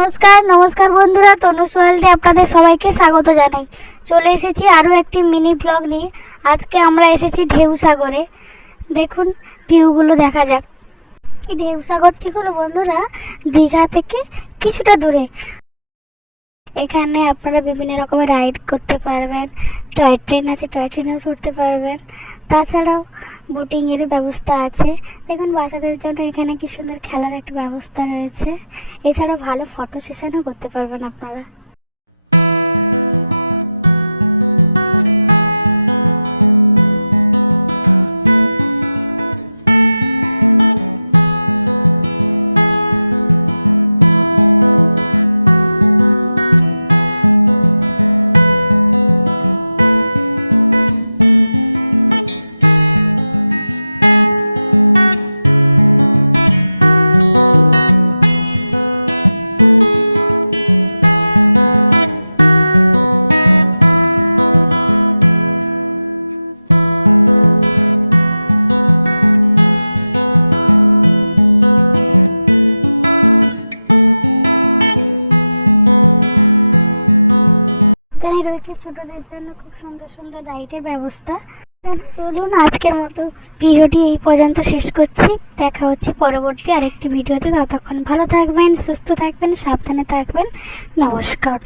নমস্কার নমস্কার বন্ধুরা, তনুস ওয়ার্ল্ডে আপনাদের সবাইকে স্বাগত জানাই। চলে এসেছি আরও একটি মিনি ব্লগ নিয়ে। আজকে আমরা এসেছি ঢেউসাগরে। দেখুন ভিউগুলো দেখা যাক। এই ঢেউসাগরটি হলো বন্ধুরা দীঘা থেকে কিছুটা দূরে। এখানে আপনারা বিভিন্ন রকমের রাইড করতে পারবেন, টয় ট্রেন আছে, টয় ট্রেনেও চড়তে পারবেন। তাছাড়াও বোটিংয়ের ব্যবস্থা আছে। দেখুন বাচ্চাদের জন্য এখানে কি সুন্দর খেলার একটা ব্যবস্থা রয়েছে। এছাড়া ভালো ফটো সেশনও করতে পারবেন আপনারা। এখানে রয়েছে ছোটদের জন্য খুব সুন্দর সুন্দর রাইডের ব্যবস্থা। চলুন আজকের মতো ভিডিওটি এই পর্যন্ত শেষ করছি। দেখা হচ্ছে পরবর্তী আরেকটি ভিডিওতে। ততক্ষণ ভালো থাকবেন, সুস্থ থাকবেন, সাবধানে থাকবেন। নমস্কার।